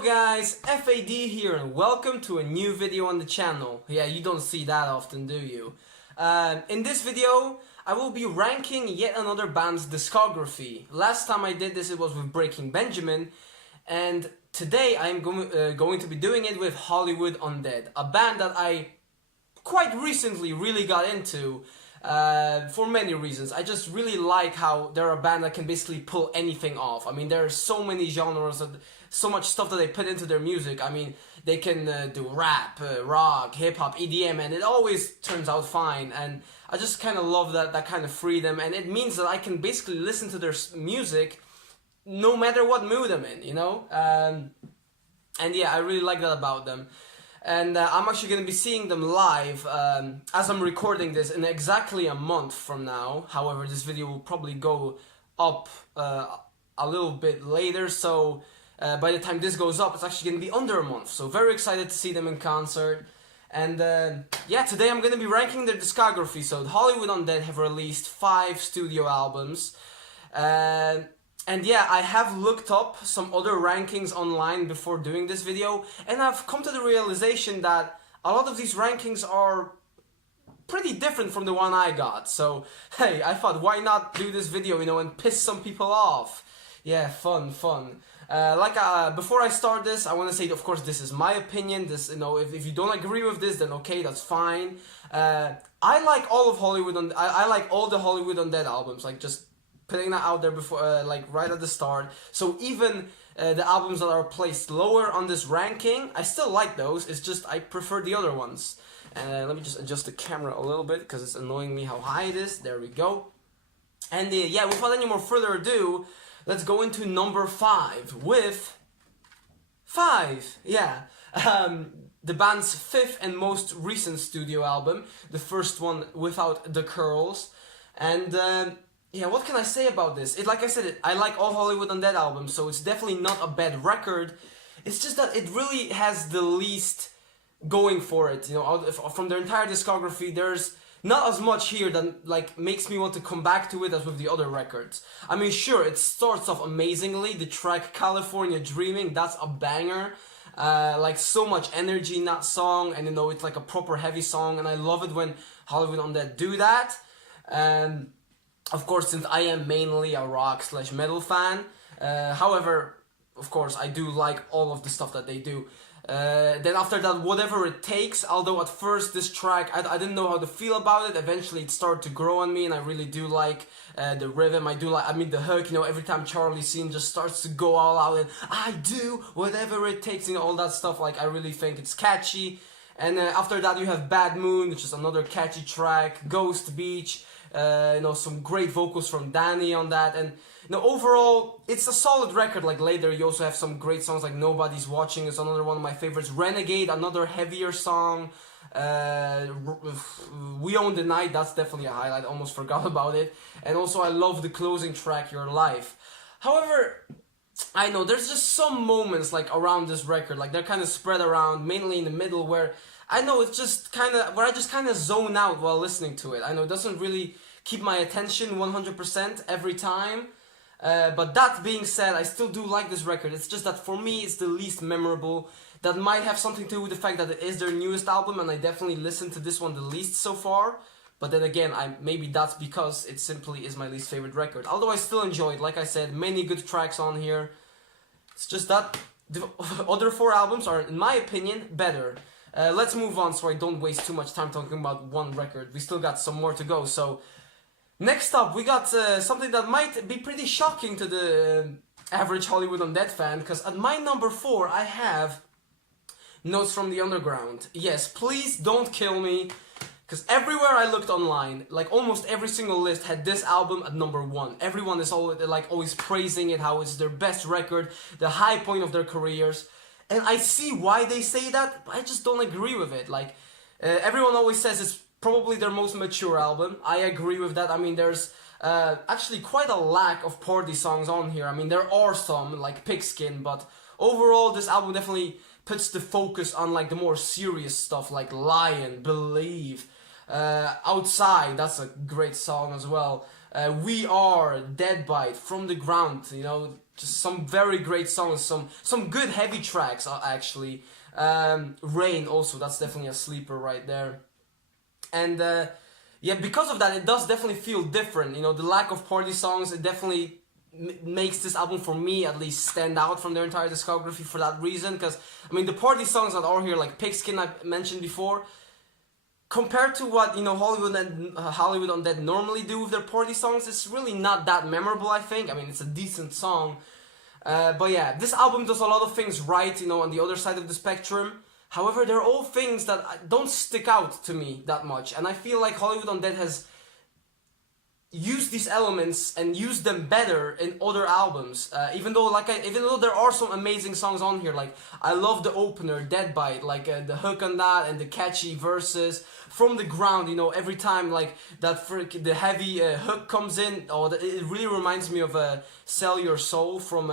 Hello guys, F.A.D here and welcome to a new video on the channel. Yeah, you don't see that often, do you? In this video, I will be ranking yet another band's discography. Last time I did this, it was with Breaking Benjamin, and today I'm going to be doing it with Hollywood Undead, a band that I quite recently really got into for many reasons. I just really like how they're a band that can basically pull anything off. I mean, there are so many genres, so much stuff that they put into their music. I mean, they can do rap, rock, hip-hop, EDM, and it always turns out fine. And I just kind of love that kind of freedom, and it means that I can basically listen to their music no matter what mood I'm in, you know? And yeah, I really like that about them. And I'm actually going to be seeing them live as I'm recording this in exactly a month from now. However, this video will probably go up a little bit later, so by the time this goes up, it's actually going to be under a month. So very excited to see them in concert. And yeah, today I'm going to be ranking their discography. So Hollywood Undead have released 5 studio albums. And yeah, I have looked up some other rankings online before doing this video, and I've come to the realization that a lot of these rankings are pretty different from the one I got. So, hey, I thought, why not do this video, you know, and piss some people off? Yeah, fun. Before I start this, I want to say, of course, this is my opinion. This, you know, if you don't agree with this, then okay, that's fine. I like all of Hollywood, I like all the Hollywood Undead albums, like just putting that out there before, like right at the start. So even the albums that are placed lower on this ranking, I still like those. It's just I prefer the other ones. Let me just adjust the camera a little bit because it's annoying me how high it is. There we go. And yeah, without any more further ado, let's go into number 5 with 5. Yeah. The band's 5th and most recent studio album, the first one without the curls. And yeah, what can I say about this? Like I said, I like all Hollywood Undead albums, so it's definitely not a bad record. It's just that it really has the least going for it. You know, from their entire discography, there's not as much here that like makes me want to come back to it as with the other records. I mean, sure, it starts off amazingly. The track California Dreaming, that's a banger. Like so much energy in that song, and you know, it's like a proper heavy song, and I love it when Hollywood Undead do that. Of course, since I am mainly a rock/metal fan, however, of course, I do like all of the stuff that they do. Then after that, Whatever It Takes, although at first this track, I didn't know how to feel about it, eventually it started to grow on me, and I really do like the rhythm, I mean the hook, you know, every time Charlie Sheen just starts to go all out and I do whatever it takes, you know, all that stuff, like I really think it's catchy. And after that you have Bad Moon, which is another catchy track, Ghost Beach, you know, some great vocals from Danny on that, and you know, overall it's a solid record. Like later you also have some great songs like Nobody's Watching is another one of my favorites, Renegade, another heavier song, We Own the Night, that's definitely a highlight, almost forgot about it, and also I love the closing track, Your Life. However, I know there's just some moments like around this record, like they're kind of spread around, mainly in the middle, where I know it's just kind of, where I just kind of zone out while listening to it. I know it doesn't really keep my attention 100% every time. But that being said, I still do like this record. It's just that for me, it's the least memorable. That might have something to do with the fact that it is their newest album, and I definitely listened to this one the least so far. But then again, maybe that's because it simply is my least favorite record. Although I still enjoy it. Like I said, many good tracks on here. It's just that the other 4 albums are, in my opinion, better. Let's move on so I don't waste too much time talking about one record. We still got some more to go. So next up, we got something that might be pretty shocking to the average Hollywood Undead fan, because at my number 4, I have Notes from the Underground. Yes, please don't kill me, because everywhere I looked online, like almost every single list had this album at number 1. Everyone is always praising it, how it's their best record, the high point of their careers. And I see why they say that, but I just don't agree with it. Like, everyone always says it's probably their most mature album. I agree with that. I mean, there's actually quite a lack of party songs on here. I mean, there are some, like Pigskin, but overall, this album definitely puts the focus on, like, the more serious stuff, like Lion, Believe, Outside, that's a great song as well. We Are, Dead Bite, From the Ground, you know, just some very great songs, some good heavy tracks actually. Rain also, that's definitely a sleeper right there. And yeah, because of that, it does definitely feel different. You know, the lack of party songs, it definitely makes this album, for me at least, stand out from their entire discography for that reason. Because, I mean, the party songs that are here, like Pigskin I mentioned before, compared to what, you know, Hollywood Undead normally do with their party songs, it's really not that memorable, I think. I mean, it's a decent song. But yeah, this album does a lot of things right, you know, on the other side of the spectrum. However, they're all things that don't stick out to me that much. And I feel like Hollywood Undead has used these elements and used them better in other albums. Even though there are some amazing songs on here, like I love the opener, Dead Bite, like the hook on that and the catchy verses. From the Ground, you know, every time like the heavy hook comes in, it really reminds me of Sell Your Soul from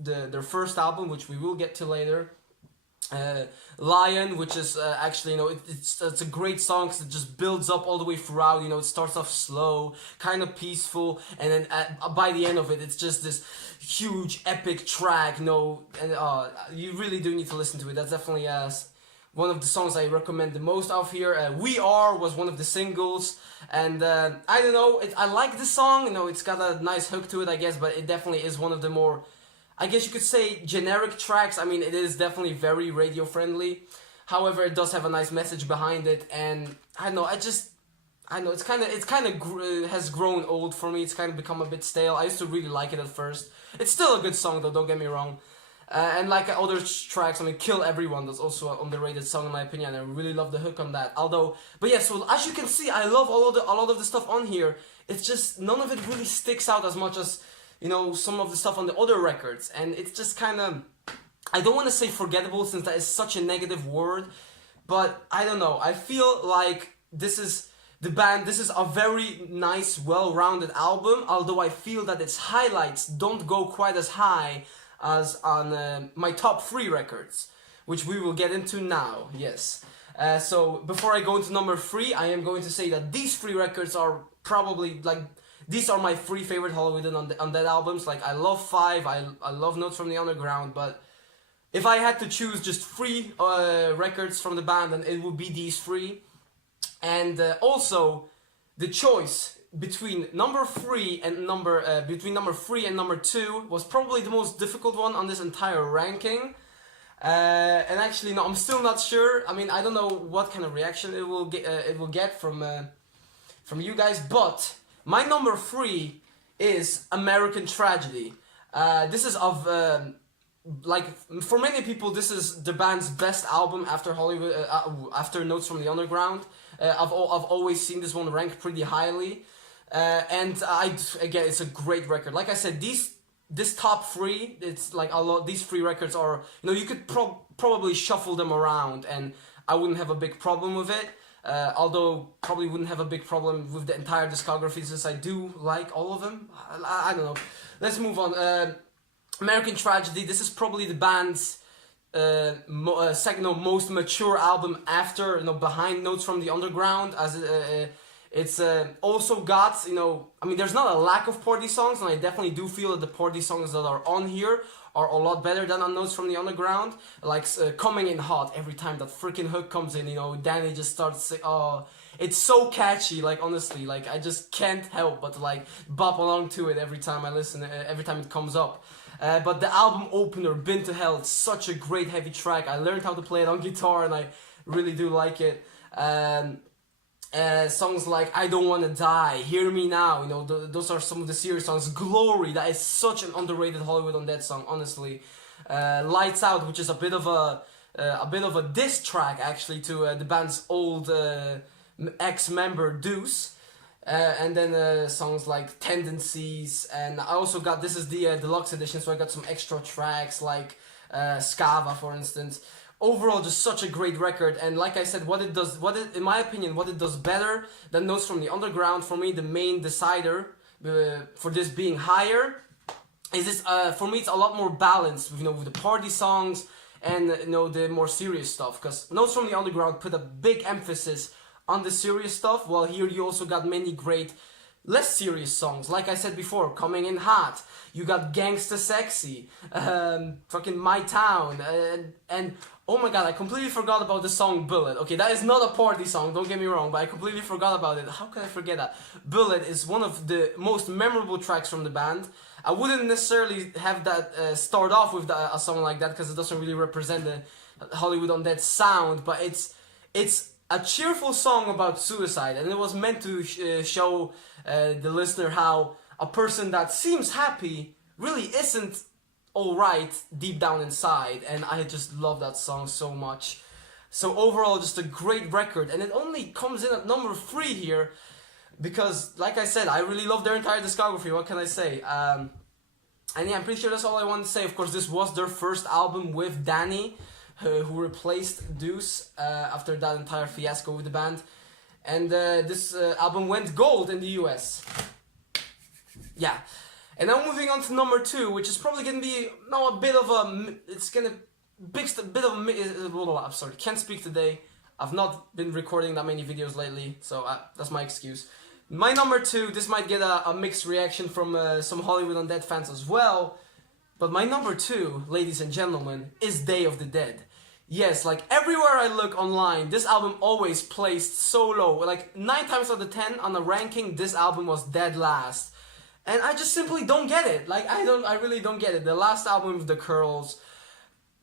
their first album, which we will get to later. Lion, which is actually, you know, it's a great song because it just builds up all the way throughout. You know, it starts off slow, kind of peaceful, and then by the end of it, it's just this huge epic track. You know, and you really do need to listen to it. That's definitely one of the songs I recommend the most out here. We Are was one of the singles, and I don't know, I like this song. You know, it's got a nice hook to it, I guess, but it definitely is one of the more, I guess you could say, generic tracks. I mean, it is definitely very radio friendly. However, it does have a nice message behind it, and I don't know, I know it's kind of has grown old for me. It's kind of become a bit stale. I used to really like it at first. It's still a good song though, don't get me wrong. And like other tracks, I mean, Kill Everyone, that's also an underrated song in my opinion. I really love the hook on that. But yeah, so as you can see, I love a lot of the stuff on here. It's just none of it really sticks out as much as, you know, some of the stuff on the other records, and it's just kind of, I don't want to say forgettable since that is such a negative word, but I don't know. I feel like this is a very nice, well-rounded album, although I feel that its highlights don't go quite as high as on my top 3 records, which we will get into now, yes. So before I go into number 3, I am going to say that these 3 records are probably, like, these are my 3 favorite Hollywood Undead albums. Like, I love 5, I love Notes from the Underground, but if I had to choose just 3 records from the band, then it would be these 3. And also, the choice between number 3 and number 2 was probably the most difficult one on this entire ranking. And actually, no, I'm still not sure. I mean, I don't know what kind of reaction it will get from you guys, but my number 3 is American Tragedy. This is of like, for many people, this is the band's best album after after Notes from the Underground. I've always seen this one ranked pretty highly, and again, it's a great record. Like I said, this top 3, it's like a lot. These 3 records are, you know, you could probably shuffle them around, and I wouldn't have a big problem with it. Although probably wouldn't have a big problem with the entire discography since I do like all of them. I don't know. Let's move on. American Tragedy. This is probably the band's second most mature album after, you know, behind Notes from the Underground. As it's also got, you know, I mean, there's not a lack of party songs, and I definitely do feel that the party songs that are on here are a lot better than on Notes from the Underground. Like Coming in Hot, every time that freaking hook comes in, you know, Danny just starts saying, oh, it's so catchy, like, honestly, like, I just can't help but, like, bop along to it every time I listen, every time it comes up. But the album opener, Been to Hell, it's such a great heavy track. I learned how to play it on guitar, and I really do like it. Songs like I Don't Wanna Die, Hear Me Now, you know, those are some of the serious songs. Glory, that is such an underrated Hollywood Undead song, honestly. Lights Out, which is a bit of a diss track actually to the band's old ex-member Deuce. And then songs like Tendencies, and I also got, this is the deluxe edition, so I got some extra tracks like Scava, for instance. Overall, just such a great record, and like I said, in my opinion, what it does better than Notes from the Underground, for me, the main decider for this being higher, is this, for me, it's a lot more balanced, you know, with the party songs and, you know, the more serious stuff, because Notes from the Underground put a big emphasis on the serious stuff, while here you also got many great less serious songs. Like I said before, Coming in Hot. You got Gangsta Sexy, fucking My Town, and oh my god, I completely forgot about the song Bullet. Okay, that is not a party song, don't get me wrong, but I completely forgot about it. How could I forget that? Bullet is one of the most memorable tracks from the band. I wouldn't necessarily have that start off with a song like that because it doesn't really represent the Hollywood Undead sound, but it's a cheerful song about suicide, and it was meant to show the listener how a person that seems happy really isn't alright deep down inside, and I just love that song so much. So overall, just a great record, and it only comes in at number 3 here because, like I said, I really love their entire discography. What can I say? And yeah, I'm pretty sure that's all I want to say. Of course, this was their first album with Danny, who replaced Deuce after that entire fiasco with the band, and this album went gold in the US. Yeah, and now moving on to number 2, which is probably gonna be a bit of a, it's gonna bit of a, I'm sorry, can't speak today. I've not been recording that many videos lately, so that's my excuse. My number 2, this might get a mixed reaction from some Hollywood Undead fans as well, but my number 2, ladies and gentlemen, is Day of the Dead. Yes, like everywhere I look online, this album always placed so low. Like 9 times out of 10 on the ranking, this album was dead last. And I just simply don't get it. Like, I really don't get it. The last album with the Curls,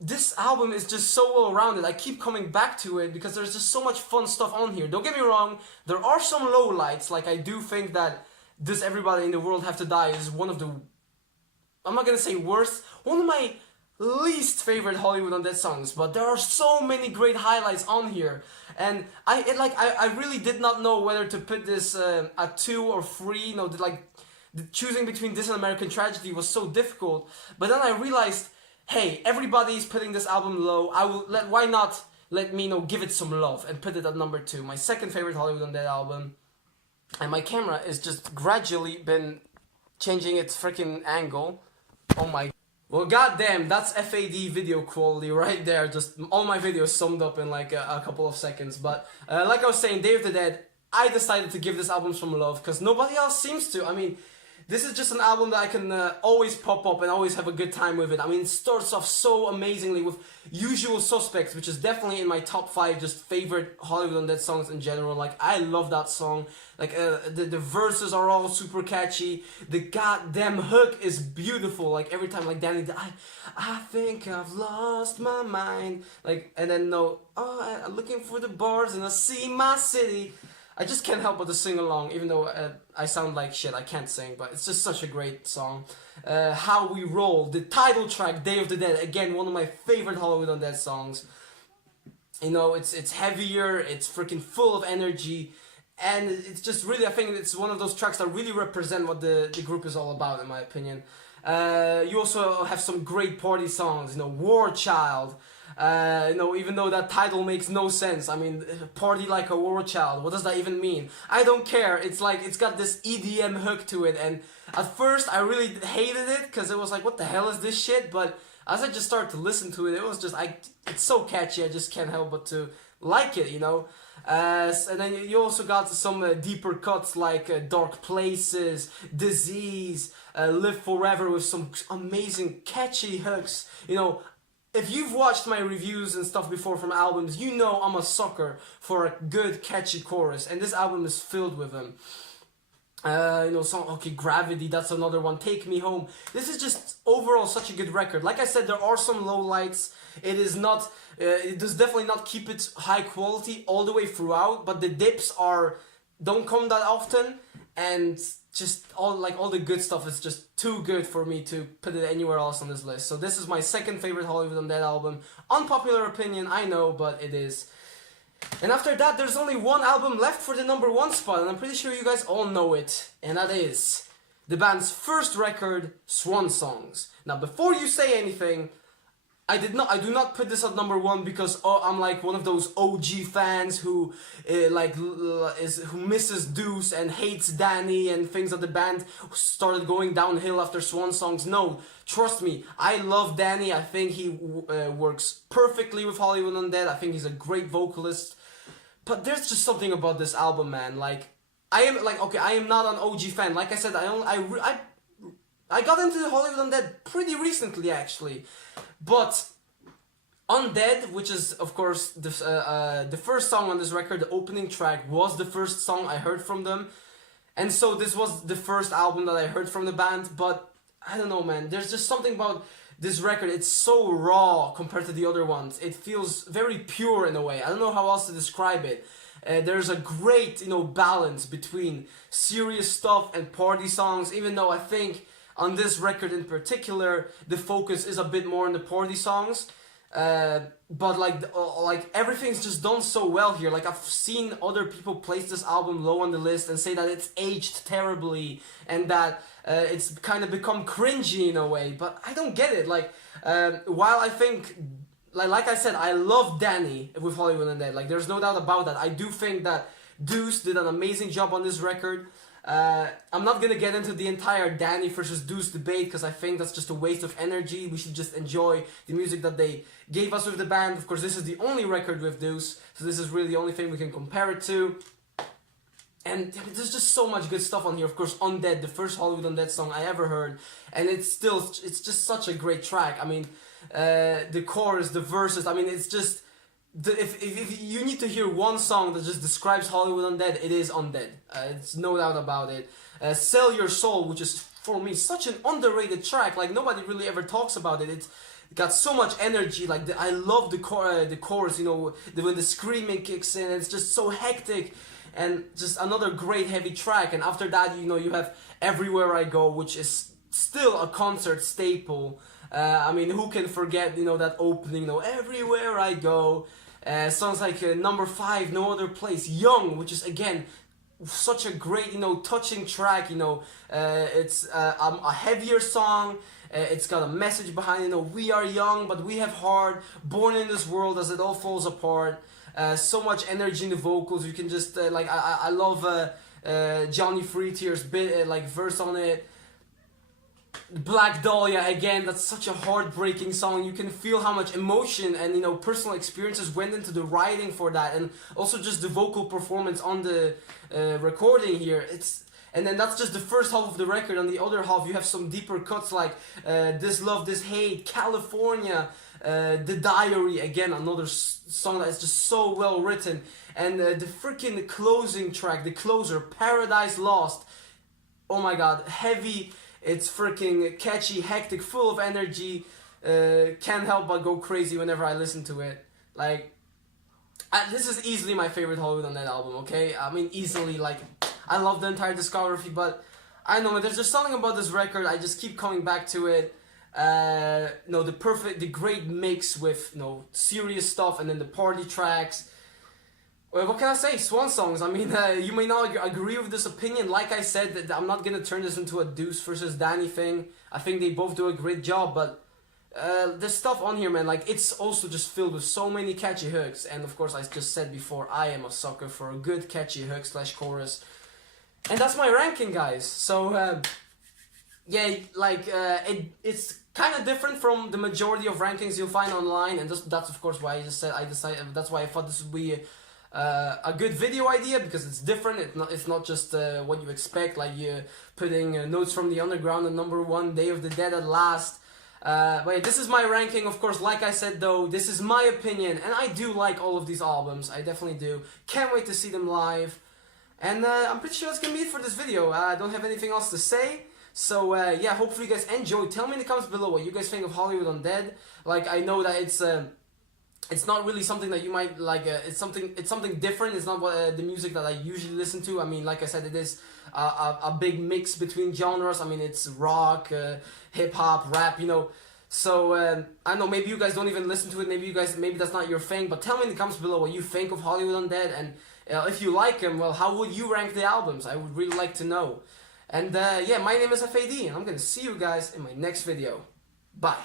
this album is just so well rounded. I keep coming back to it because there's just so much fun stuff on here. Don't get me wrong, there are some lowlights. Like, I do think that Does Everybody in the World Have to Die is one of the, I'm not gonna say worst, one of my least favorite Hollywood Undead songs, but there are so many great highlights on here, and I really did not know whether to put this at 2 or 3. You know, choosing between this and American Tragedy was so difficult. But then I realized, hey, everybody's putting this album low. Why not let me give it some love and put it at number 2, my second favorite Hollywood Undead album. And my camera is just gradually been changing its freaking angle. Oh my. Well, goddamn, that's F.A.D. video quality right there. Just all my videos summed up in like a couple of seconds. But like I was saying, Day of the Dead, I decided to give this album some love because nobody else seems to. I mean, this is just an album that I can always pop up and always have a good time with it. I mean, it starts off so amazingly with Usual Suspects, which is definitely in my top 5 just favorite Hollywood Undead songs in general. Like, I love that song. Like, the verses are all super catchy. The goddamn hook is beautiful. Like, every time, like, Danny, I think I've lost my mind. Like, and then, I'm looking for the bars and I see my city. I just can't help but to sing along, even though I sound like shit, I can't sing, but it's just such a great song. How We Roll, the title track, Day of the Dead, again, one of my favorite Hollywood Undead songs. You know, it's heavier, it's freaking full of energy, and it's just really, I think it's one of those tracks that really represent what the group is all about, in my opinion. You also have some great party songs, War Child. Even though that title makes no sense. I mean, party like a war child. What does that even mean? I don't care. It's like, it's got this EDM hook to it, and at first I really hated it because it was like, what the hell is this shit? But as I just started to listen to it, it was just, it's so catchy. I just can't help but to like it, and then you also got some deeper cuts like Dark Places, Disease, Live Forever with some amazing catchy hooks. If you've watched my reviews and stuff before from albums, you know I'm a sucker for a good catchy chorus, and this album is filled with them. Gravity, that's another one. Take Me Home. This is just overall such a good record. Like I said, there are some lowlights. It does definitely not keep its high quality all the way throughout, but the dips don't come that often, and just all the good stuff is just too good for me to put it anywhere else on this list. So this is my second favorite Hollywood Undead album. Unpopular opinion, I know, but it is. And after that, there's only one album left for the number 1 spot, and I'm pretty sure you guys all know it, and that is the band's first record, Swan Songs. Now, before you say anything, I do not put this at number 1 because I'm like one of those OG fans who misses Deuce and hates Danny and thinks that the band started going downhill after Swan Songs. No, trust me, I love Danny. I think he works perfectly with Hollywood Undead. I think he's a great vocalist. But there's just something about this album, man. Like, I am like, okay, I am not an OG fan. Like I said, I got into Hollywood Undead pretty recently, actually. But Undead, which is of course the first song on this record, the opening track was the first song I heard from them, and so this was the first album that I heard from the band. But I don't know, man. There's just something about this record. It's so raw compared to the other ones. It feels very pure in a way. I don't know how else to describe it. There's a great, balance between serious stuff and party songs, even though I think on this record in particular, the focus is a bit more on the party songs. But like everything's just done so well here. Like I've seen other people place this album low on the list and say that it's aged terribly and that it's kind of become cringy in a way. But I don't get it. Like while I think, like I said, I love Danny with Hollywood Undead. Like there's no doubt about that. I do think that Deuce did an amazing job on this record. I'm not gonna get into the entire Danny versus Deuce debate because I think that's just a waste of energy. We should just enjoy the music that they gave us with the band. Of course, this is the only record with Deuce, so this is really the only thing we can compare it to. And there's just so much good stuff on here. Of course, Undead, the first Hollywood Undead song I ever heard, and it's just such a great track. I mean, the chorus, the verses. I mean, it's just. If you need to hear one song that just describes Hollywood Undead, it is Undead. It's no doubt about it. Sell Your Soul, which is for me such an underrated track. Like nobody really ever talks about it. It's got so much energy. Like I love the chorus. When the screaming kicks in, it's just so hectic, and just another great heavy track. And after that, you have Everywhere I Go, which is still a concert staple. I mean, who can forget that opening? Everywhere I Go. Songs like Number 5, No Other Place, Young, which is again such a great, touching track. It's a heavier song. It's got a message behind it. We are young, but we have heart. Born in this world as it all falls apart. So much energy in the vocals. You can just I love Johnny Freetier's bit verse on it. Black Dahlia, again, that's such a heartbreaking song. You can feel how much emotion and personal experiences went into the writing for that, and also just the vocal performance on the recording here. And then that's just the first half of the record. On the other half, you have some deeper cuts like This Love, This Hate, California, The Diary, again, another song that is just so well written. And the freaking closing track, the closer, Paradise Lost. Oh my god, heavy. It's freaking catchy, hectic, full of energy. Can't help but go crazy whenever I listen to it. This is easily my favorite Hollywood Undead album, okay? I mean, easily, I love the entire discography, but I know there's just something about this record, I just keep coming back to it. The great mix with, serious stuff and then the party tracks. Well, what can I say? Swan songs. I mean, you may not agree with this opinion. Like I said, I'm not going to turn this into a Deuce versus Danny thing. I think they both do a great job, but there's stuff on here, man. It's also just filled with so many catchy hooks. And of course, I just said before, I am a sucker for a good catchy hook / chorus. And that's my ranking, guys. So, it's kind of different from the majority of rankings you'll find online. And that's of course why that's why I thought this would be a good video idea, because it's different. It's not just what you expect, like you putting Notes from the Underground and number 1, Day of the Dead at last. But yeah, this is my ranking. Of course, like I said though, this is my opinion, and I do like all of these albums. I definitely do. Can't wait to see them live. And I'm pretty sure that's gonna be it for this video. I don't have anything else to say. So yeah, hopefully you guys enjoyed. Tell me in the comments below what you guys think of Hollywood Undead. I know that it's not really something that you might like. It's something different. It's not what the music that I usually listen to. I mean, like I said, it is a big mix between genres. I mean, it's rock, hip hop, rap. So I don't know. Maybe you guys don't even listen to it. Maybe that's not your thing. But tell me in the comments below what you think of Hollywood Undead, and if you like them, well, how would you rank the albums? I would really like to know. And yeah, my name is F.A.D, and I'm gonna see you guys in my next video. Bye.